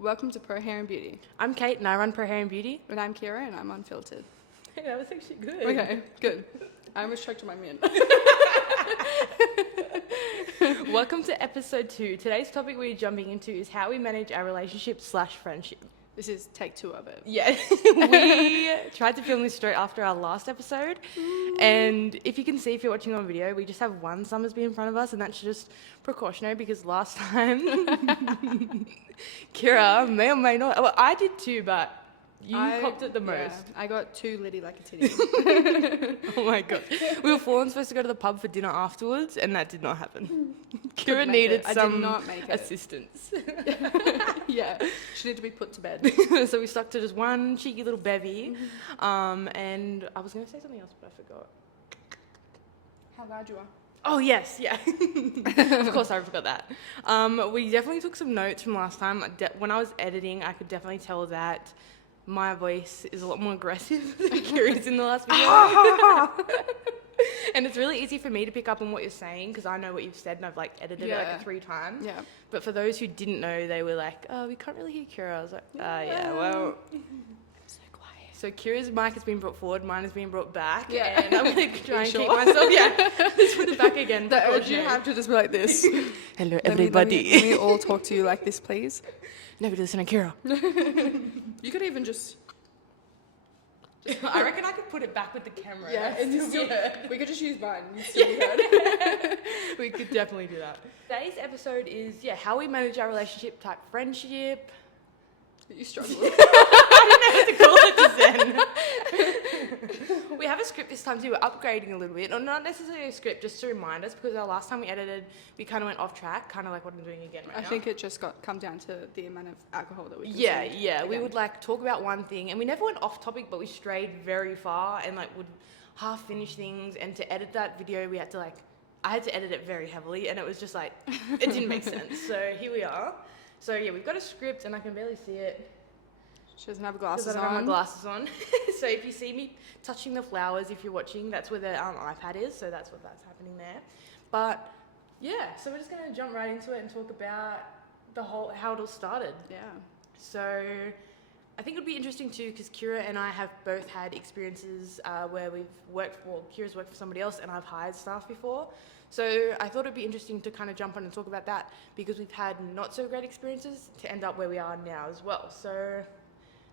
Welcome to Pro Hair and Beauty. I'm Kate and I run Pro Hair and Beauty. And I'm Kira and I'm unfiltered. Hey, that was actually good. Okay, good. I almost choked on my mint. Welcome to episode 2. Today's topic we're jumping into is how we manage our relationship/friendship. This is take 2 of it. Yeah, we tried to film this straight after our last episode. And if you can see, if you're watching on video, we just have one Summersby in front of us, and that's just precautionary because last time Kira may or may not, well, I did too, but you copped it the most. Yeah, I got too litty like a titty. Oh my god. We were supposed to go to the pub for dinner afterwards, and that did not happen. Kira make needed it. I some did not make it. assistance. Yeah, she needed to be put to bed. So we stuck to just one cheeky little bevy. And I was going to say something else, but I forgot. How loud you are. Oh, yes, yeah. Of course, I forgot that. We definitely took some notes from last time. When I was editing, I could definitely tell that my voice is a lot more aggressive than Kira's in the last video. And it's really easy for me to pick up on what you're saying because I know what you've said and I've like edited it like 3 times. Yeah. But for those who didn't know, they were like, "Oh, we can't really hear Kira." I was like, "Yeah, well." So quiet. So Kira's mic has been brought forward, mine has been brought back. Yeah. And I'm going to try and sure? keep myself. Yeah. Let's put it back again. The urge you have to just be like this. Hello, Let me all talk to you like this, please. Nobody listen to Kira. You could even just... I reckon I could put it back with the camera. Yeah, and and still still, be heard. we could just use mine. You'd still be heard. We could definitely do that. Today's episode is, how we manage our relationship type friendship. You struggle. I didn't know what to call it to Zen. We have a script this time too. We're upgrading a little bit. Or not necessarily a script, just to remind us, because our last time we edited, we kind of went off track, kind of like what I'm doing again right now. I think it just come down to the amount of alcohol that we consumed. Yeah. We would like talk about one thing, and we never went off topic, but we strayed very far and like would half finish things. And to edit that video, we had to I had to edit it very heavily, and it was just like, it didn't make sense. So here we are. So yeah, we've got a script, and I can barely see it. She doesn't have glasses Because I don't have my glasses on. So if you see me touching the flowers, if you're watching, that's where the iPad is. So that's happening there. But yeah, so we're just going to jump right into it and talk about how it all started. Yeah. So I think it would be interesting too, because Kira and I have both had experiences where we've Kira's worked for somebody else and I've hired staff before. So I thought it'd be interesting to kind of jump on and talk about that because we've had not so great experiences to end up where we are now as well. So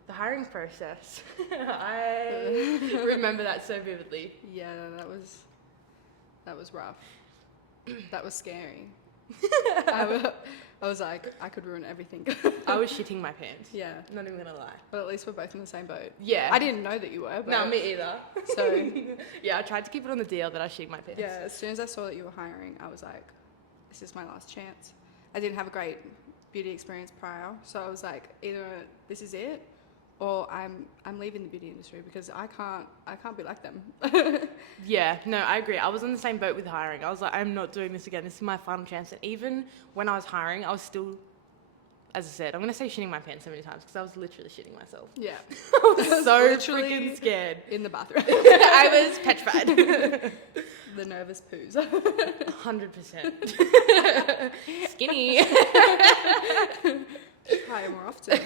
the hiring process, I remember that so vividly. Yeah, that was rough. That was scary. I was like, I could ruin everything. I was shitting my pants. Yeah. Not even gonna lie. But at least we're both in the same boat. Yeah. I didn't know that you were. But No, me either. So yeah, I tried to keep it on the DL that I shit my pants. yeah, as soon as I saw that you were hiring, I was like, this is my last chance. I didn't have a great beauty experience prior, so I was like, either this is it, or I'm leaving the beauty industry because I can't be like them. Yeah, no, I agree. I was on the same boat with hiring. I was like, I'm not doing this again. This is my final chance. And even when I was hiring, I was still, as I said, I'm going to say shitting my pants so many times because I was literally shitting myself. Yeah. I was so literally freaking scared. In the bathroom. I was petrified. The nervous poos. 100%. Skinny. Try it more often.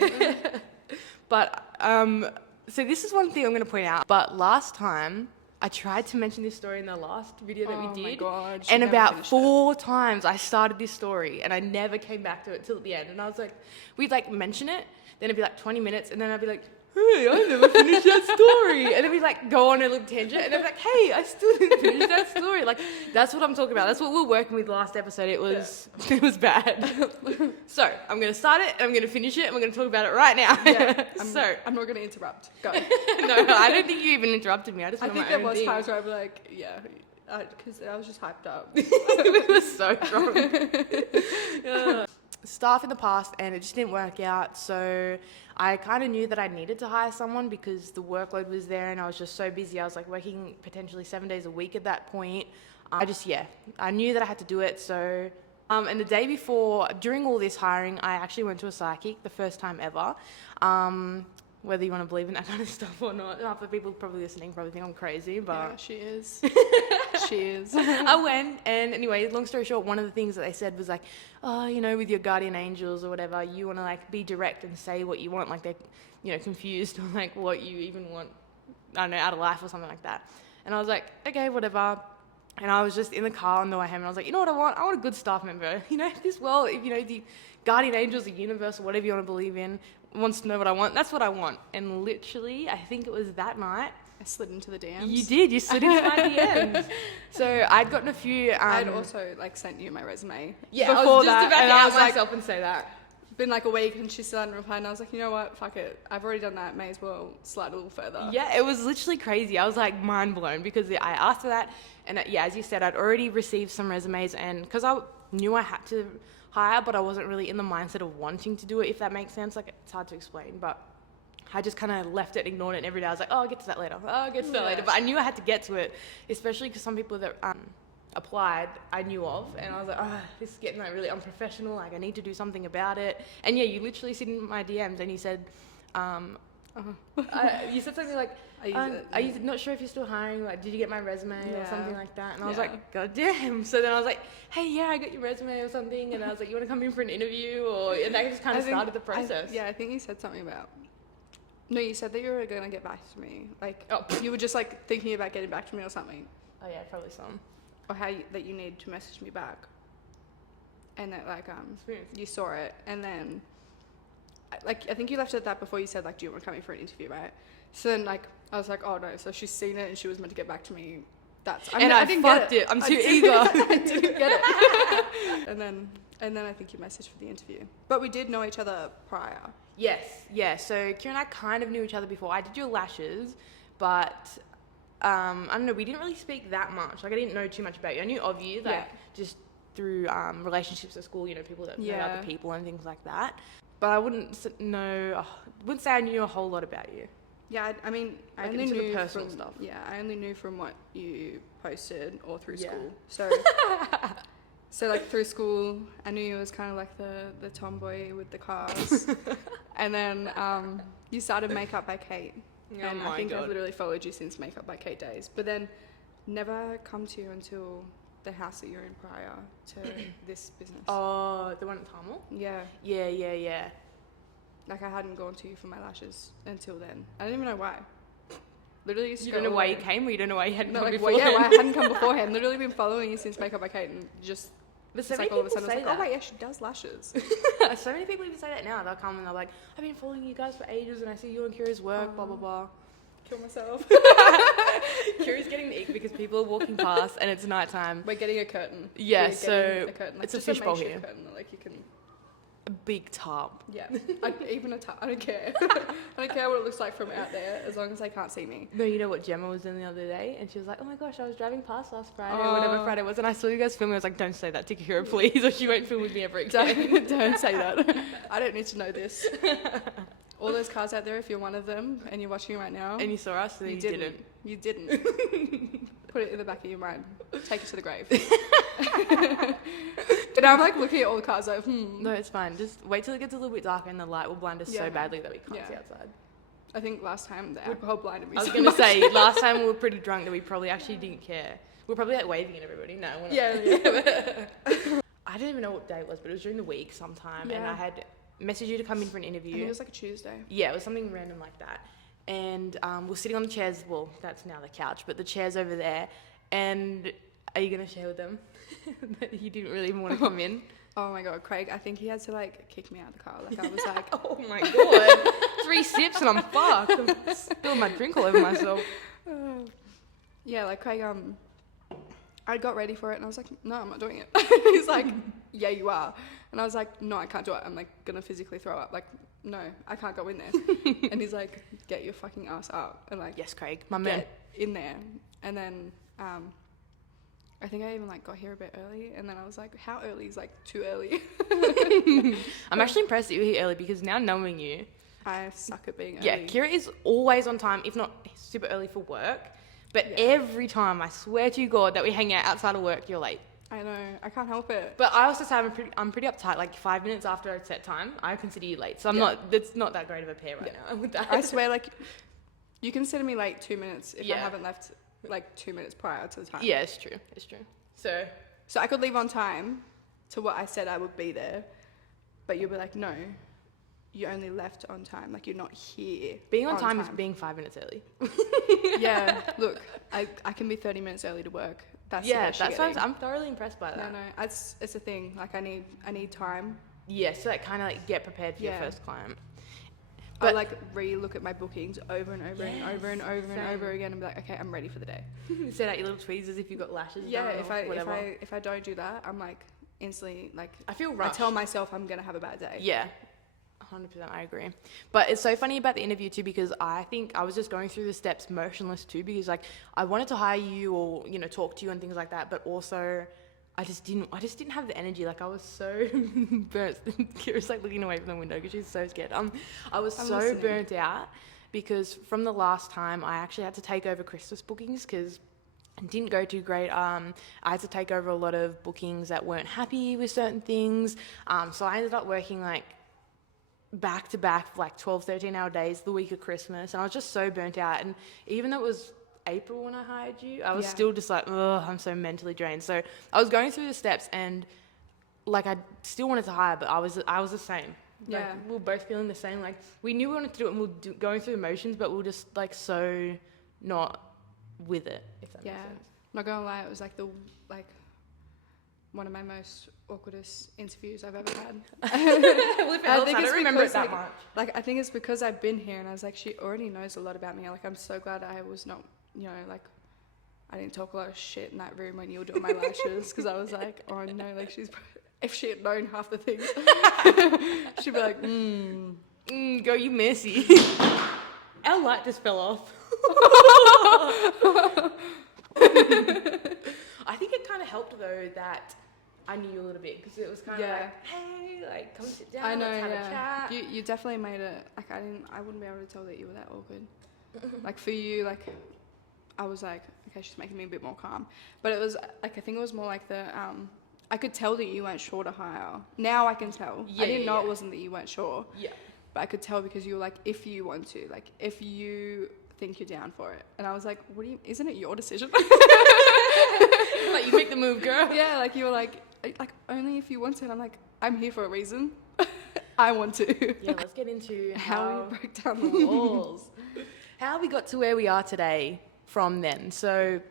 But, so this is one thing I'm going to point out. But last time, I tried to mention this story in the last video that we did. Oh my God. And about 4 times I started this story and I never came back to it till the end. And I was like, we'd like mention it, then it'd be like 20 minutes, and then I'd be like, hey, I never finished that story. And then we'd like go on a little tangent, and I'd be like, hey, I still didn't finish that story. Like, that's what I'm talking about. That's what we were working with last episode. It was bad. So I'm going to start it, and I'm going to finish it, and we're going to talk about it right now. Yeah, I'm not going to interrupt. Go. no, I don't think you even interrupted me. I just I went think on there my own was thing. times where I'd be like, yeah, because I was just hyped up. We were so drunk. Staff in the past, and it just didn't work out. So I kind of knew that I needed to hire someone because the workload was there and I was just so busy. I was like working potentially 7 days a week at that point. I knew that I had to do it. So, and the day before, during all this hiring, I actually went to a psychic the first time ever. whether you want to believe in that kind of stuff or not. Half the people probably listening probably think I'm crazy, but Yeah, she is. She is. I went, and anyway, long story short, one of the things that they said was like, oh, you know, with your guardian angels or whatever, you want to like be direct and say what you want, like they're, you know, confused on like what you even want, I don't know, out of life or something like that. And I was like, okay, whatever. And I was just in the car on the way home, and I was like, you know what I want? I want a good staff member. You know, this world, if, you know, the guardian angels, the universe, or whatever you want to believe in, wants to know what I want. That's what I want. And literally, I think it was that night, I slid into the DMs. you did. You slid into my DMs. So I'd gotten a few. I'd also like sent you my resume. Yeah, before I was just that, about and to I out was like, myself and say that. been like a week, and she still hadn't replied. And I was like, you know what? Fuck it. I've already done that. May as well slide a little further. Yeah, it was literally crazy. I was like mind blown because I asked for that, and yeah, as you said, I'd already received some resumes, and because I knew I had to hire, but I wasn't really in the mindset of wanting to do it. If that makes sense, like it's hard to explain, but I just kind of left it, ignored it, and every day I was like, oh, I'll get to that later. Oh, I'll get to that later. But I knew I had to get to it, especially because some people that applied I knew of, and I was like, oh, this is getting like really unprofessional. Like I need to do something about it. And yeah, you literally sit in my DMs and you said, you said something like, are you not sure if you're still hiring? Like, did you get my resume or something like that? And I was like, God damn. So then I was like, hey, yeah, I got your resume or something. And I was like, you want to come in for an interview? And that just kind of started the process. I think you said something about. No, you said that you were going to get back to me. Like, Oh. you were just like thinking about getting back to me or something. Oh yeah, probably some. Or that you need to message me back. And that like Experience. you saw it, and then I think you left it at that before you said like, do you want to come in for an interview, right? So then like I was like, oh no, so she's seen it and she was meant to get back to me. I didn't fucked get it. I'm too eager. I didn't get it. and then I think you messaged for the interview. But we did know each other prior. Yes, yeah. So Kira and I kind of knew each other before. I did your lashes, but I don't know, we didn't really speak that much. Like I didn't know too much about you. I knew of you, like just through relationships at school, you know, people that know other people and things like that. But I wouldn't say I knew a whole lot about you. Yeah, I mean, I Like only into the knew personal from stuff. Yeah, I only knew from what you posted or through Yeah. school. So like through school, I knew you was kind of like the tomboy with the cars. And then you started Makeup by Kate. Oh And my I think God. I've literally followed you since Makeup by Kate days. But then never come to you until the house that you're in prior to this business. Oh, the one at Tamil? Yeah. Yeah. Like I hadn't gone to you for my lashes until then. I don't even know why. Literally used to You go don't know all why the you way- came, or you don't know why you hadn't No, come like, before? well, yeah, why I hadn't come beforehand. Literally been following you since Makeup by Kate, and just But so it's many like all of a people sudden say it's like, that. oh wait, yeah, she does lashes. So many people even say that now. They'll come and they're like, I've been following you guys for ages, and I see you and Kira's work, blah blah blah. Kill myself. Kira's getting the ick because people are walking past and it's nighttime. We're getting a curtain. Yeah, We're so getting a curtain. Like, it's a just fishbowl makeshift here. curtain that, like you can. A big tub. Yeah, even a I don't care. I don't care what it looks like from out there, as long as they can't see me. No, you know what Gemma was doing the other day? And she was like, oh my gosh, I was driving past last Friday, or whatever Friday was, and I saw you guys filming. I was like, don't say that to Kira, please, or she won't film with me ever again. Don't say that. I don't need to know this. All those cars out there, if you're one of them and you're watching right now, And you saw us, and you you didn't. didn't. You didn't. Put it in the back of your mind. Take it to the grave. But now I'm like looking at all the cars like, No, it's fine. Just wait till it gets a little bit darker and the light will blind us Yeah. so badly that we can't Yeah. see outside. I think last time the alcohol blinded me. I was so going to much. say, last time we were pretty drunk that we probably actually didn't care. We were probably like waving at everybody. No, we're not. Yeah. I didn't even know what day it was, but it was during the week sometime, and Yeah. I had messaged you to come in for an I interview. think it was like a Tuesday. Yeah, it was something random like that. And we're sitting on the chairs. Well, that's now the couch, but the chairs over there. And are you going to share with them that you didn't really even want to come in? Oh my god, Craig! I think he had to like kick me out of the car. Like I was like, Oh my god. 3 sips and I'm fucked. I'm spilling my drink all over myself. yeah, like Craig. I got ready for it and I was like, no, I'm not doing it. He's like, yeah, you are. And I was like, no, I can't do it. I'm like gonna physically throw up. Like, no, I can't go in there. And he's like, get your fucking ass up and like, Yes, Craig, my man. get in there. And then I think I even like got here a bit early, and then I was like, how early is like too early? I'm actually impressed that you were here early because now knowing you, I suck at being early. yeah, Kira is always on time, if not super early for work. But Yeah. every time, I swear to God, that we hang out outside of work, you're late. I know. I can't help it. But I also say I'm pretty uptight. Like 5 minutes after a set time, I consider you late. So it's not that great of a pair right now with that. I swear, like, you consider me late 2 minutes if I Yeah. haven't left like 2 minutes prior to the time. Yeah, it's true. It's true. So I could leave on time to what I said I would be there, but you'll be like, no, you only left on time. Like, you're not here. being on time is being 5 minutes early. Yeah, look, I can be 30 minutes early to work. That's why I'm thoroughly impressed by that. No, it's a thing. Like, I need time. Yeah, so like kind of like get prepared for your first client. But I like re-look at my bookings over and over and Yes, over and over and same. over again and be like, okay, I'm ready for the day. Set out your little tweezers if you've got lashes. Yeah, done or whatever. if I don't do that, I'm like instantly like I feel I rushed. tell myself I'm gonna have a bad day. Yeah, 100%, I agree. But it's so funny about the interview too, because I think I was just going through the steps motionless too, because like I wanted to hire you or, you know, talk to you and things like that, but also I just didn't have the energy. Like I was so burnt. Kira's like looking away from the window because she's so scared. I was so listening. burnt out because from the last time I actually had to take over Christmas bookings because it didn't go too great. I had to take over a lot of bookings that weren't happy with certain things. So I ended up working like back to back for like 12, 13 hour days the week of Christmas. And I was just so burnt out. And even though it was April when I hired you, I was still just like, ugh, I'm so mentally drained. So I was going through the steps and like I still wanted to hire, but I was the same. Like, Yeah. we were both feeling the same. Like we knew we wanted to do it and we were going through the motions, but we were just like so not with it, if that makes sense. Not gonna lie, it was like one of my most awkwardest interviews I've ever had. I don't remember it that much. Like, I think it's because I've been here and I was like, she already knows a lot about me. Like, I'm so glad I was not, you know, like, I didn't talk a lot of shit in that room when you were doing my lashes because I was like, oh no, like if she had known half the things, she'd be like, Girl, you messy. Our light just fell off. I think it kind of helped though that I knew you a little bit because it was kind of like, hey, like come sit down, I know, let's have a chat. You definitely made it, like, I wouldn't be able to tell that you were that awkward. Like, for you, like, I was like, okay, she's making me a bit more calm. But it was, like, I think it was more like I could tell that you weren't sure to hire. Now I can tell. Yeah, I didn't know yeah. it wasn't that you weren't sure. Yeah. But I could tell because you were like, if you want to, like, if you think you're down for it. And I was like, isn't it your decision? Like, you make the move, girl. Yeah, like, you were like, only if you want to. And I'm like, I'm here for a reason. I want to. Yeah, let's get into How we broke down the walls. How we got to where we are today from then. So,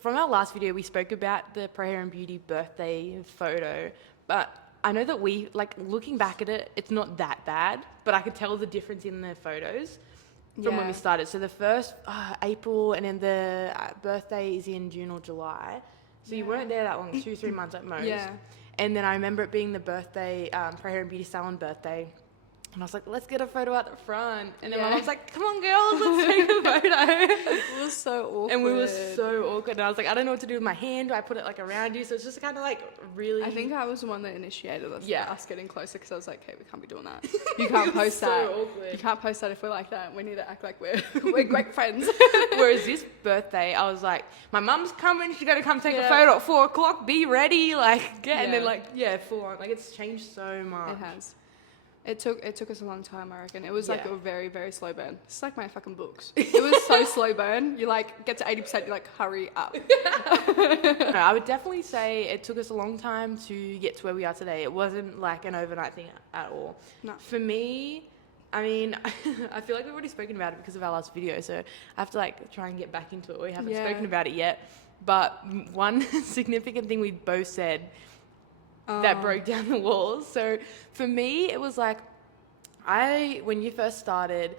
from our last video, we spoke about the Prayer and Beauty birthday photo, but I know that we, like, looking back at it, it's not that bad, but I could tell the difference in the photos from when we started. So the first April and then the birthday is in June or July. So you weren't there that long, 2-3 months at most. Yeah. And then I remember it being the birthday, Prayer and Beauty salon birthday. And I was like, let's get a photo out the front. And then my mom was like, come on, girls, let's take a photo. It was so awkward. And we were so awkward. And I was like, I don't know what to do with my hand. Do I put it like around you? So it's just kind of like really... I think I was the one that initiated us, Yeah. us getting closer because I was like, hey, we can't be doing that. You can't post so that. awkward. You can't post that if we're like that. We need to act like we're great friends. Whereas this birthday, I was like, my mum's coming. She's going to come take a Yeah. photo at 4 o'clock. Be ready. Like, get. And then Yeah. like, full on. Like, it's changed so much. It has. It took us a long time, I reckon. It was like Yeah. a very, very slow burn. It's like my fucking books. It was so slow burn. You like get to 80%, you're like, hurry up. No, I would definitely say it took us a long time to get to where we are today. It wasn't like an overnight thing at all. No. For me, I mean, I feel like we've already spoken about it because of our last video, so I have to like try and get back into it. We haven't Yeah. spoken about it yet. But one significant thing we both said that broke down the walls. So for me, it was like, when you first started,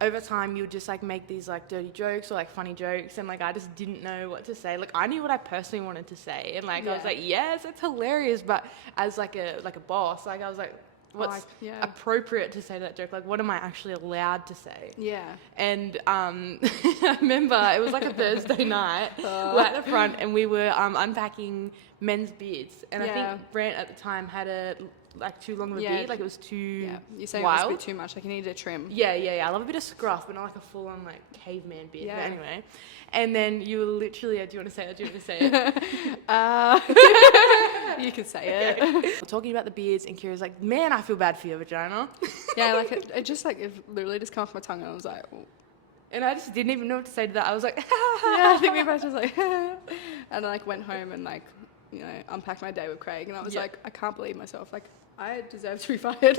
over time you would just like make these like dirty jokes or like funny jokes, and like I just didn't know what to say. Like I knew what I personally wanted to say, and like I was Yeah. like, yes, it's hilarious, but as like a boss, like I was like, what's appropriate to say to that joke? Like what am I actually allowed to say? Yeah. And I remember it was like a Thursday night. We're at the front and we were unpacking men's beards. And I Yeah. think Brant at the time had a like too long of a Yeah. beard. Like it was too Yeah, you're saying it was a wild. bit too much. Like you needed a trim. Yeah. I love a bit of scruff, but not like a full-on like caveman beard. Yeah. But anyway, and then you were literally. Do you want to say it? Do you want to say it? You can say it. We're talking about the beards, and Kira's like, "Man, I feel bad for your vagina." Yeah, like it just like it literally just came off my tongue, and I was like, oh. And I just didn't even know what to say to that. I was like, Yeah, I think we both just like, and I like went home and like, you know, unpacked my day with Craig, and I was like, I can't believe myself. Like, I deserve to be fired.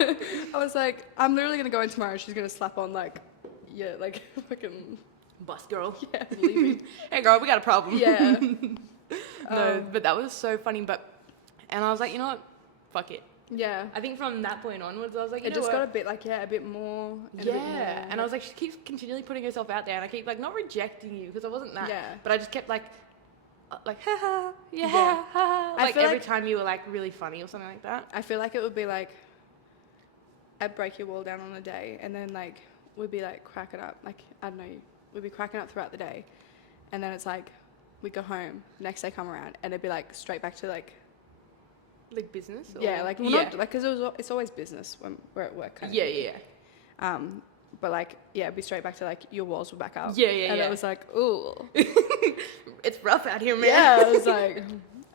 I was like, I'm literally gonna go in tomorrow. She's gonna slap on like, yeah, like fucking "Bus girl, yeah, leaving. Hey girl, we got a problem." yeah. No, but that was so funny. And I was like, you know what? Fuck it. Yeah. I think from that point onwards, I was like, you It know just what? got a bit like, yeah, a bit more. And a bit more, And I was like, she keeps continually putting herself out there, and I keep like not rejecting you because I wasn't that. Yeah. But I just kept like, haha, yeah, Yeah. haha. I Like feel every like- time you were like really funny or something like that. I feel like it would be like, I'd break your wall down on a day, and then like we'd be like cracking up, like I don't know, we'd be cracking up throughout the day, and then it's like we'd go home, next day come around, and it'd be like straight back to like Business. Or? yeah, like well, yeah. not like because it's always business when we're at work. Kind of Yeah, thing. yeah. But like yeah, it'd be straight back to like your walls were back up. Yeah, and yeah. it was like ooh. It's rough out here, man. Yeah, I was like,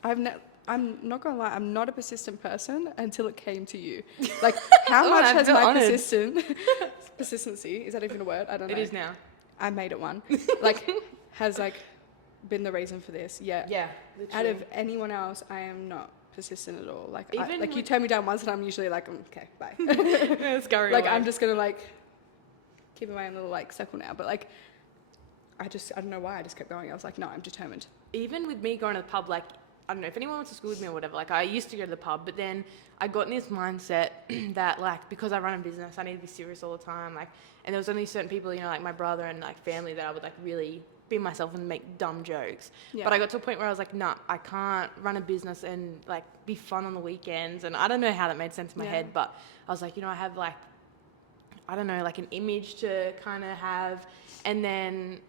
I'm not gonna lie, I'm not a persistent person until it came to you. Like, how Oh, much I'm has so my honoured. persistency, is that even a word? I don't know. It is now. I made it one. Like, has like been the reason for this? Yeah. Yeah. Out of anyone else, I am not persistent at all. Like, Even like you with- turn me down once, and I'm usually like, okay, bye. scurry Like, away. I'm just gonna like keep in my own little like circle now. But like, I don't know why I just kept going. I was like, no, I'm determined. Even with me going to the pub, like, I don't know if anyone wants to school with me or whatever, like, I used to go to the pub, but then I got in this mindset that, like, because I run a business, I need to be serious all the time, like, and there was only certain people, you know, like my brother and, like, family that I would, like, really be myself and make dumb jokes. Yeah. But I got to a point where I was like, nah, I can't run a business and, like, be fun on the weekends, and I don't know how that made sense in my Yeah. head, but I was like, you know, I have, like, I don't know, like, an image to kind of have, and then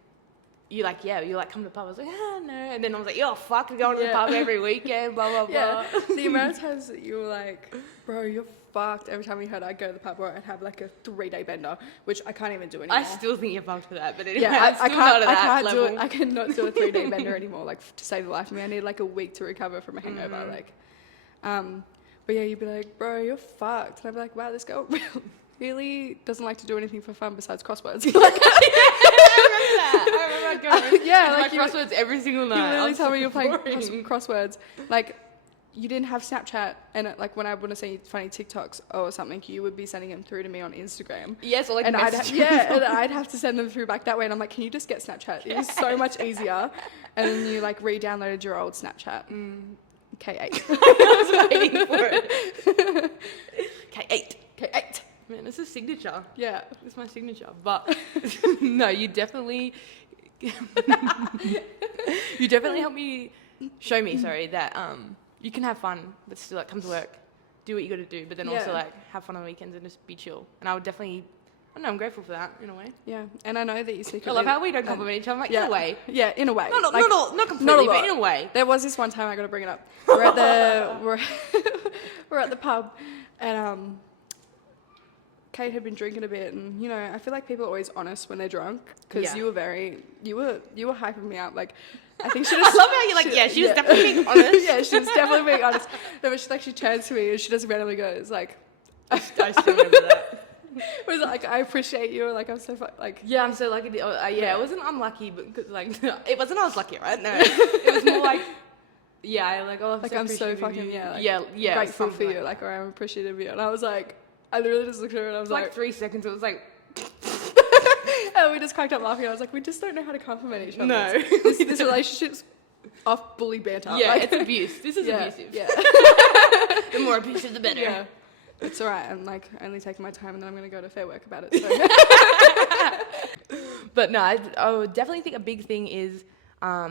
you like, yeah, you like come to the pub. I was like, no. And then I was like, yo, fuck, going to the Yeah. pub every weekend, blah, blah, blah. Yeah, the amount of times that you were like, bro, you're fucked. Every time we heard I'd go to the pub or I'd have like a 3-day bender, which I can't even do anymore. I still think you're fucked for that, but anyway, yeah, I'm I still can't, not at I that can't level. do it. I cannot do a 3-day bender anymore. Like to save the life of me, I need like a week to recover from a hangover. Like, but yeah, you'd be like, bro, you're fucked, and I'd be like, wow, this girl really doesn't like to do anything for fun besides crosswords. Like, I remember going yeah, to like my crosswords every single night. you literally I'm tell so me you're playing boring. crosswords. Like, you didn't have Snapchat, and like when I want to send you funny TikToks or something, you would be sending them through to me on Instagram. Yes, or like And messages. and I'd have to send them through back that way, and I'm like, can you just get Snapchat? It was so much easier. And then you like re-downloaded your old Snapchat. K8. I was waiting for it. K8. K8. Man, this is signature. Yeah. It's my signature. But no, you definitely helped me show me, that you can have fun but still like come to work, do what you got to do, but then also Yeah. like have fun on the weekends and just be chill. And I would definitely, I don't know, I'm grateful for that in a way. Yeah. And I know that you secretly. I love how we don't compliment each other. I'm like, yeah. in a way. Yeah, in a way. Not Like, completely, lot. but in a way. There was this one time, I got to bring it up. We're at the we're at the pub, and Kate had been drinking a bit, and you know, I feel like people are always honest when they're drunk, because Yeah. you were hyping me up. Like, I think she I just love how you're like, yeah, she was definitely being honest. yeah, she was definitely being honest. No, but she turns to me and she just randomly goes like, I still remember that. was like, I appreciate you. Like, I'm so like. Yeah, I'm so lucky. Yeah, it wasn't unlucky, but cause, like, it wasn't I was lucky, right? No, it was more like, yeah, like, oh, Like, I'm so appreciative of fucking you. like, yeah, grateful for something you, like, or I'm appreciative of you. And I was like, I literally just looked at her and I was It was like, like 3 seconds. It was like, and we just cracked up laughing. I was like, we just don't know how to compliment each other. No. This relationship's off bully banter. yeah, like, it's abuse. This is yeah, abusive. Yeah, The more abusive, the better. yeah. It's alright. I'm like only taking my time, and then I'm gonna go to Fair Work about it. So. But no, I would definitely think a big thing is our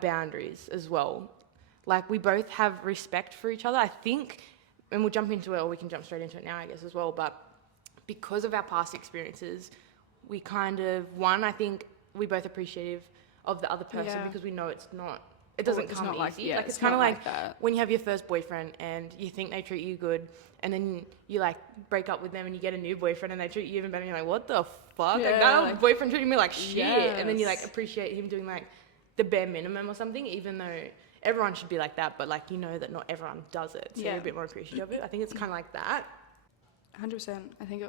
boundaries as well. Like, we both have respect for each other. I think, and we'll jump into it, or we can jump straight into it now, I guess, as well. But because of our past experiences, we kind of, I think we both appreciative of the other person Yeah. because we know it's not it doesn't it's come not easy. like, yeah, Like it's it's kind of not like that. when you have your first boyfriend and you think they treat you good, and then you like break up with them and you get a new boyfriend and they treat you even better, and you're like, what the fuck? Yeah, like that like, boyfriend treated me like shit. And then you like yes. appreciate him doing like the bare minimum or something, even though everyone should be like that, but like you know that not everyone does it, so Yeah. you're a bit more appreciative of it. I think it's kind of like that. 100%. I think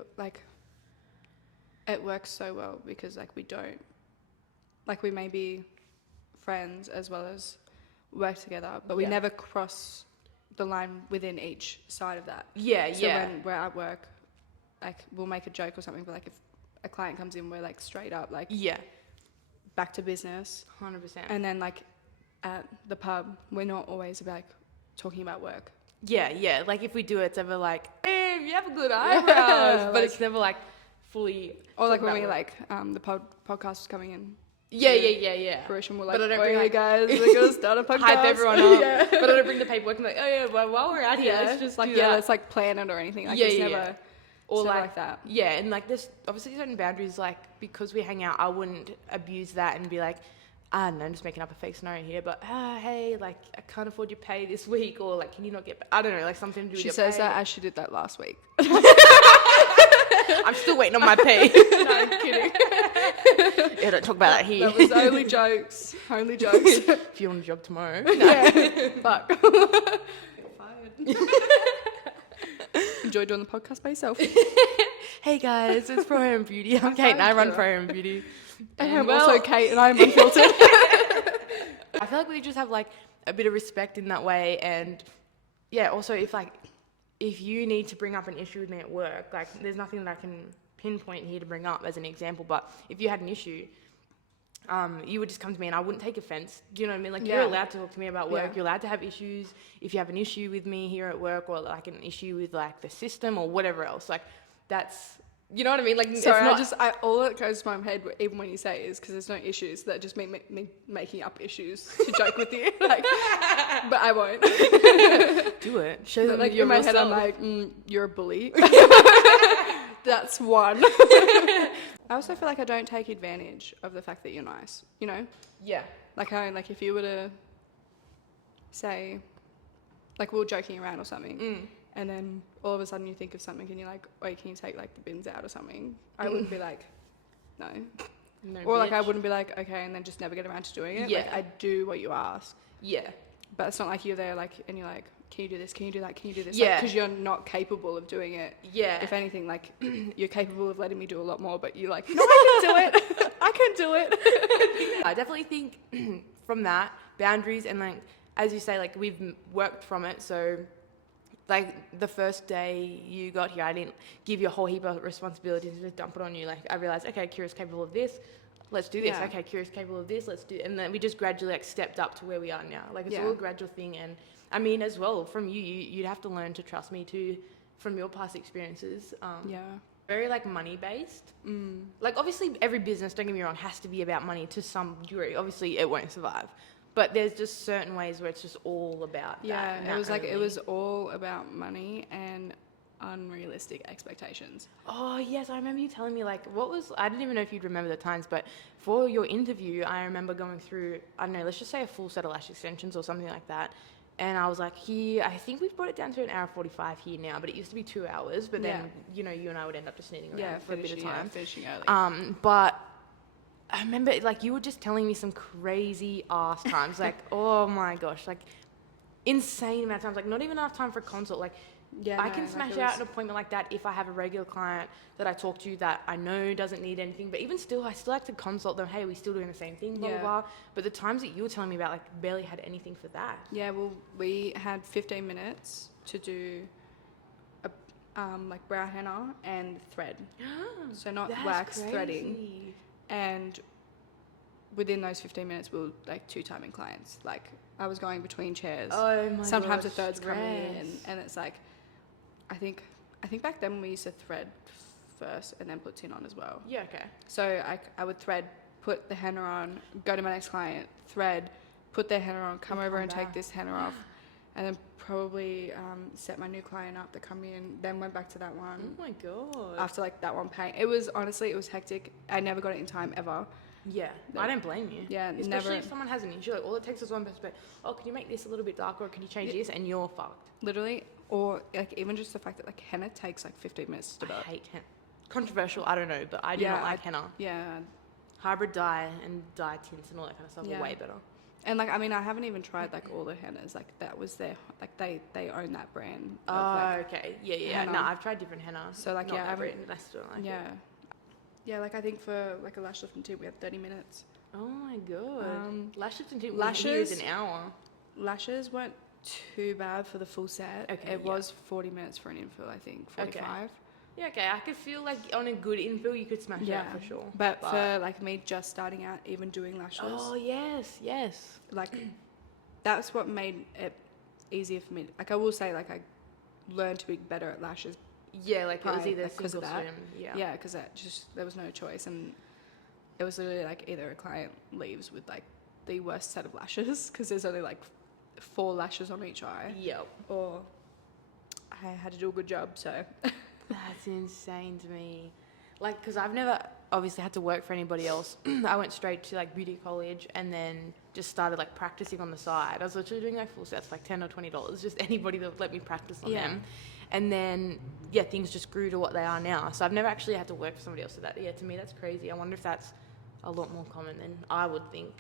it works so well because like we may be friends as well as work together, but we Yeah. never cross the line within each side of that. Yeah, So yeah. when we're at work, like we'll make a joke or something, but like if a client comes in, we're like straight up like Yeah, back to business. 100%. And then like at the pub, we're not always like talking about work. Yeah, yeah. Like if we do it, it's ever like, hey, you have a good eyebrows, but like- it's never like fully. Or like talking when we about work. like the podcast was coming in Yeah, to yeah, yeah, yeah. fruition, we're But like, I don't oh bring, yeah, like- guys, we're gonna start a podcast. Hype everyone up. Yeah. But I don't bring the paperwork and be like, oh yeah, well, while we're out here, Yeah, let's just like do yeah, that. let's like plan it or anything. Like Yeah, it's yeah, never yeah. or Or like that. Yeah, and like there's obviously certain boundaries, like because we hang out, I wouldn't abuse that and be like, I don't know, I'm just making up a fake scenario here, but hey, like I can't afford your pay this week, or like can you not get, I don't know, like something to do with She your says pay. that as she did that last week. I'm still waiting on my pay. No, I'm kidding. Yeah, don't talk about that here. That was only jokes. Only jokes. If you want a job tomorrow. Yeah. Fuck. Fired. Enjoy doing the podcast by yourself. Hey guys, it's Pro Home Beauty. I'm Kate and I run Pro Home Beauty. And I'm Well- also Kate and I'm unfiltered. I feel like we just have like a bit of respect in that way, and yeah, also if you need to bring up an issue with me at work, like there's nothing that I can pinpoint here to bring up as an example, but if you had an issue, you would just come to me and I wouldn't take offense. Do you know what I mean? Like you're Yeah. allowed to talk to me about work. Yeah. You're allowed to have issues if you have an issue with me here at work, or like an issue with like the system or whatever else. Like that's, you know what I mean? Like Sorry, it's not, I all that goes to my head, even when you say it, is because there's no issues. That just me making up issues to joke with you. Like, but I won't. do it. Show them Like your in my real head, I'm self. like, you're a bully. That's one. I also feel like I don't take advantage of the fact that you're nice. You know, Yeah. like if you were to say, like we were joking around or something, and then all of a sudden you think of something and you're like, wait, can you take like the bins out or something? I wouldn't be like, no. No, Or like I bitch. wouldn't be like, okay, and then just never get around to doing it. Yeah. Like I do what you ask. Yeah. But it's not like you're there like, and you're like, can you do this? Can you do that? Can you do this? Yeah. Because you're not capable of doing it. Yeah. If anything, like you're capable of letting me do a lot more, but you're like, no, I can do it. I can do it. I definitely think from that, boundaries, and like, as you say, like we've worked from it. So like the first day you got here, I didn't give you a whole heap of responsibilities and just dump it on you. Like I realized, okay, Kira's capable of this. Let's do this. Yeah. Okay, Kira's capable of this. Let's do, and then we just gradually like stepped up to where we are now. Like it's Yeah. all a gradual thing, and I mean as well from you'd have to learn to trust me too, from your past experiences. Yeah. Very like money based. Like obviously every business, don't get me wrong, has to be about money to some degree. Obviously it won't survive, but there's just certain ways where it's just all about Yeah. that. and It that was like, it only. was all about money and unrealistic expectations. Oh yes, I remember you telling me like I didn't even know if you'd remember the times, but for your interview, I remember going through, I don't know, let's just say a full set of lash extensions or something like that. And I was like, I think we've brought it down to an hour 45 here now, but it used to be 2 hours. But then, you know, you and I would end up just sitting around for a bit of time. finishing early. But I remember like you were just telling me some crazy ass times, like, oh my gosh, like insane amount of times, like not even enough time for a consult. Like Yeah, I no, can like, smash it out was- an appointment like that if I have a regular client that I talk to that I know doesn't need anything. But even still, I still like to consult them. Hey, are we still doing the same thing? Blah, Yeah. blah, blah. But the times that you were telling me about, like, barely had anything for that. Yeah, well, we had 15 minutes to do a, like brow henna and thread. So not That's wax, threading. crazy. And within those 15 minutes, we were like 2-timing clients. Like I was going between chairs. Oh my Sometimes gosh, the third's coming in, stress. and it's like, I think back then we used to thread first and then put tin on as well. Yeah, okay. So I would thread, put the henna on, go to my next client, thread, put their henna on, come And over come and take back. this henna off, and then probably set my new client up to come in, then went back to that one Oh my god. after like that one paint. It was honestly, it was hectic. I never got it in time ever. Yeah, I don't blame you. Yeah, Especially never. if someone has an issue, like all it takes is one person to say, oh, can you make this a little bit darker, or can you change this, and you're fucked. Literally, or like even just the fact that like henna takes like 15 minutes to develop. I hate henna. Controversial, I don't know, but I do not like henna. Yeah, Hybrid dye and dye tints and all that kind of stuff Yeah. are way better. and like I mean I haven't even tried like all the hennas. Like that was their like they own that brand. Of, Oh, like, okay. Yeah. henna. No, I've tried different henna. So, like, not yeah, I that haven't- brand, I still don't like yeah, it. yeah. Like I think for like a lash lift and tint we had 30 minutes. Oh my god. Lash lift and tint lashes- here is an hour. Lashes weren't too bad for the full set. Okay, it yeah. was 40 minutes for an infill. I think 45. Yeah, okay. I could feel like on a good infill you could smash it out for sure. But for like me just starting out, even doing lashes, Oh yes. like that's what made it easier for me. Like I will say, like I learned to be better at lashes. Yeah, like it was Right, either like, 'cause sink of or that. swim. Yeah. Yeah, because that just there was no choice, and it was literally like either a client leaves with like the worst set of lashes because there's only like 4 lashes on each eye, Yep. or I had to do a good job. So That's insane to me. Like, because I've never obviously had to work for anybody else. I went straight to like beauty college and then just started like practicing on the side. I was literally doing like full sets, like $10 or $20, just anybody that would let me practice on them. And then, yeah, things just grew to what they are now. So I've never actually had to work for somebody else. So that, yeah, to me, that's crazy. I wonder if that's a lot more common than I would think.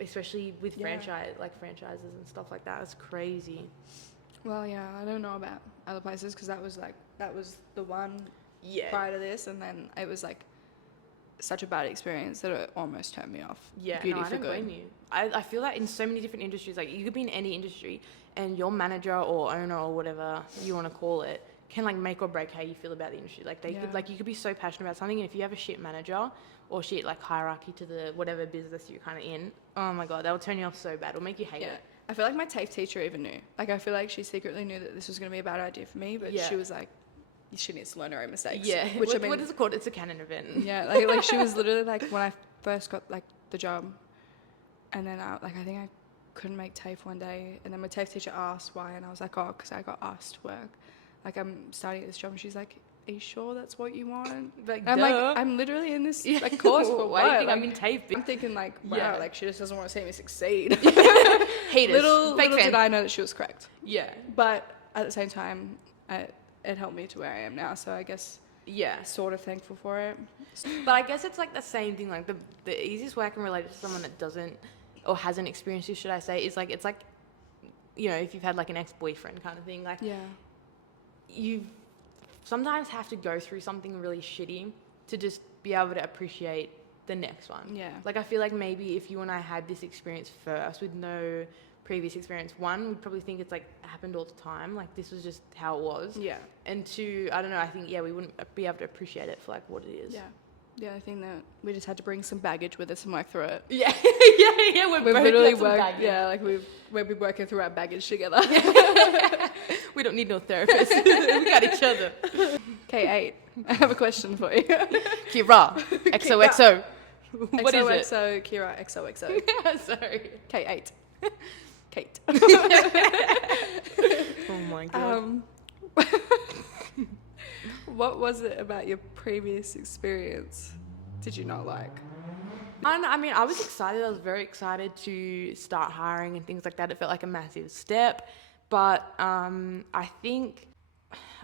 Especially with franchises and stuff like that. It's crazy. well, yeah, I don't know about other places because that was the one Yeah. prior to this, and then it was like such a bad experience that it almost turned me off. Yeah, beauty no, for I don't good. blame you. I feel that in so many different industries, like you could be in any industry and your manager or owner or whatever you want to call it can like make or break how you feel about the industry. Like they could, like you could be so passionate about something, and if you have a shit manager or shit like hierarchy to the whatever business you're kind of in, oh my god, that will turn you off so bad. It'll make you hate Yeah. it. I feel like my TAFE teacher even knew. Like, I feel like she secretly knew that this was going to be a bad idea for me, but Yeah. she was like, she needs to learn her own mistakes. Yeah, Which I mean, what is it called? It's a canon event. yeah, like she was literally like, when I first got like the job, and then I think I couldn't make TAFE one day, and then my TAFE teacher asked why, and I was like, oh, because I got asked to work. Like, I'm starting at this job, and she's like, are you sure that's what you want? Like, And I'm duh. like, I'm literally in this like course for Why do you what? think I'm Like, in TAFE? I'm thinking like, wow, Yeah. like she just doesn't want to see me succeed. Haters. little Fake fan. did I know that she was correct. Yeah. But at the same time, it helped me to where I am now. So I guess Yeah. sort of thankful for it. But I guess it's like the same thing. Like the easiest way I can relate it to someone that doesn't or hasn't experienced this, should I say, is like it's like, you know, if you've had like an ex-boyfriend kind of thing. Like Yeah. you sometimes have to go through something really shitty to just be able to appreciate the next one. Yeah. Like I feel like maybe if you and I had this experience first with no previous experience, one, we'd probably think it's like happened all the time. Like this was just how it was. Yeah. And two, I don't know, I think, yeah, we wouldn't be able to appreciate it for like what it is. Yeah. Yeah, I think that we just had to bring some baggage with us and work through it. Yeah, yeah, We've both literally got some worked, baggage. yeah, like we've been working through our baggage together. We don't need no therapist. We got each other. K8, I have a question for you. Kira, XOXO. What is it? XOXO, Kira, XOXO. Sorry. K8. Kate. Oh my god. What was it about your previous experience did you not like? I mean, I was excited. I was very excited to start hiring and things like that. It felt like a massive step. But I think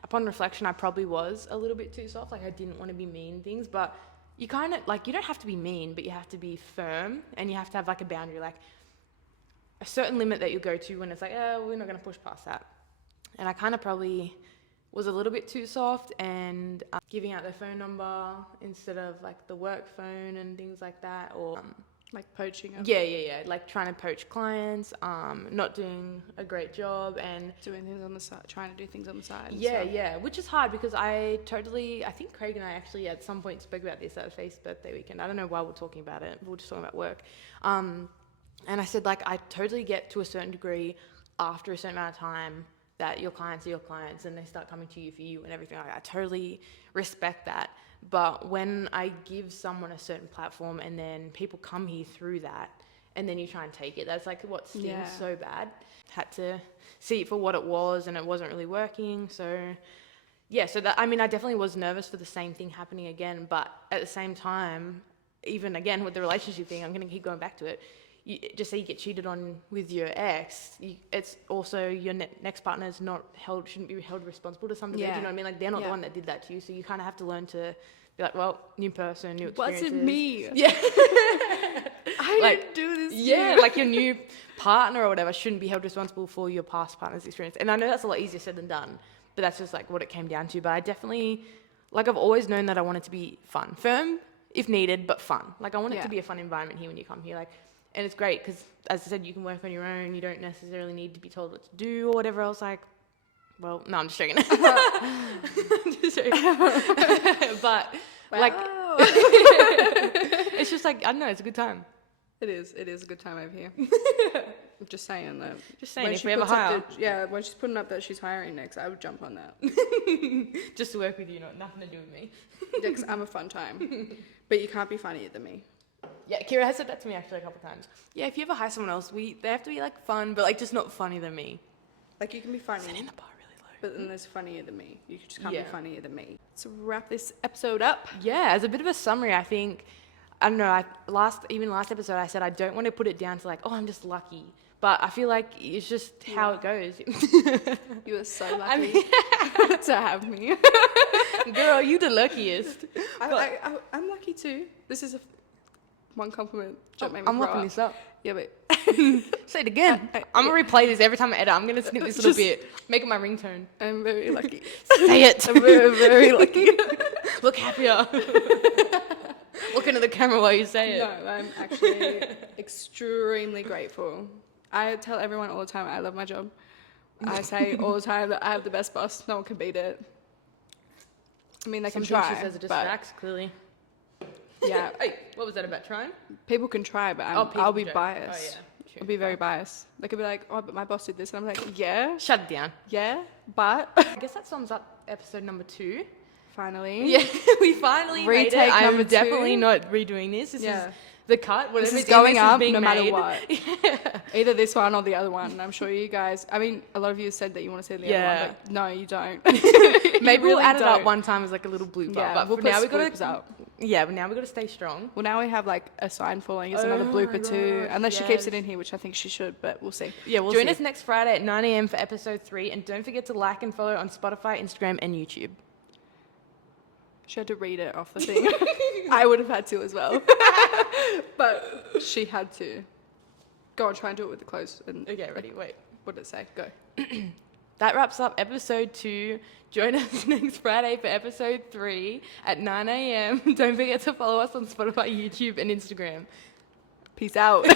upon reflection, I probably was a little bit too soft. Like I didn't want to be mean things, but you kind of like, you don't have to be mean, but you have to be firm and you have to have like a boundary, like a certain limit that you go to when it's like, oh, we're not going to push past that. And I kind of probably was a little bit too soft and giving out their phone number instead of like the work phone and things like that, or Like poaching them? yeah, like trying to poach clients, not doing a great job, and Doing things on the side, trying to do things on the side. and yeah, stuff. which is hard because I think Craig and I actually at some point spoke about this at Faith's birthday weekend. I don't know why we're talking about it. We're just talking about work. And I said, like, I totally get to a certain degree after a certain amount of time that your clients are your clients and they start coming to you for you and everything like that. I totally respect that. But when I give someone a certain platform and then people come here through that and then you try and take it, that's like what stings Yeah. so bad. Had to see it for what it was and it wasn't really working. So yeah, so that, I mean, I definitely was nervous for the same thing happening again, but at the same time, even again with the relationship thing, I'm going to keep going back to it. Just say you get cheated on with your ex, it's also your next partner is shouldn't be held responsible to some degree. Do you know what I mean? Like they're not the one that did that to you, so you kind of have to learn to be like, well, new person, new experiences. Wasn't me. Yeah. I didn't do this. Yeah, like your new partner or whatever shouldn't be held responsible for your past partner's experience. And I know that's a lot easier said than done, but that's just like what it came down to. But I definitely, like I've always known that I want it to be fun, firm if needed, but fun. Like I want it to be a fun environment here when you come here. Like, and it's great because, as I said, you can work on your own. You don't necessarily need to be told what to do or whatever else. Like, well, no, I'm just joking. I'm just joking. But like, it's just like I don't know. It's a good time. It is a good time over here. I'm just saying that. Just saying, if we ever hire. When she's putting up that she's hiring next, I would jump on that. Just to work with you, nothing to do with me. Yeah, 'cause I'm a fun time. But you can't be funnier than me. Yeah, Kira has said that to me actually a couple of times. Yeah, if you ever hire someone else, they have to be like fun, but like just not funnier than me. Like you can be funny. Setting the bar really low. But then there's funnier than me. You just can't be funnier than me. So wrap this episode up. Yeah, as a bit of a summary, I think, I don't know, last episode I said I don't want to put it down to like, oh, I'm just lucky. But I feel like it's just how it goes. You are so lucky to have me. Girl, you the luckiest. I'm lucky too. This is one compliment. I'm locking this up. Yeah, but say it again. I'm going to replay this every time I edit. I'm going to snip this little bit. Make it my ringtone. I'm very lucky. Say it. I'm very, very lucky. Look happier. Look into the camera while you say it. No, I'm actually extremely grateful. I tell everyone all the time I love my job. I say all the time that I have the best boss. No one can beat it. I mean, they can try. She says it distracts, clearly. Yeah. Hey, what was that about trying? People can try, but I'll be biased. Oh, yeah. True. I'll be very biased. They could be like, oh, but my boss did this. And I'm like, yeah. Shut it down. Yeah, but... I guess that sums up episode number 2. Finally. Yeah, we finally made it. I'm number 2. definitely not redoing this. This is the cut. This is going up no matter made. what. Yeah. Either this one or the other one. I'm sure you guys... I mean, a lot of you said that you want to see the other one, but no, you don't. Maybe we'll add it up one time as like a little blooper. Yeah, but we'll for now we got to... Yeah, but now we've got to stay strong. Well, now we have like a sign falling as another blooper too. Unless she keeps it in here, which I think she should, but we'll see. Yeah, we'll Join us next Friday at 9 a.m. for episode 3. And don't forget to like and follow on Spotify, Instagram, and YouTube. She had to read it off the thing. I would have had to as well. But she had to. Go on, try and do it with the close. Okay, ready, wait. What did it say? Go. That wraps up episode 2. Join us next Friday for episode 3 at 9 a.m. Don't forget to follow us on Spotify, YouTube, and Instagram. Peace out.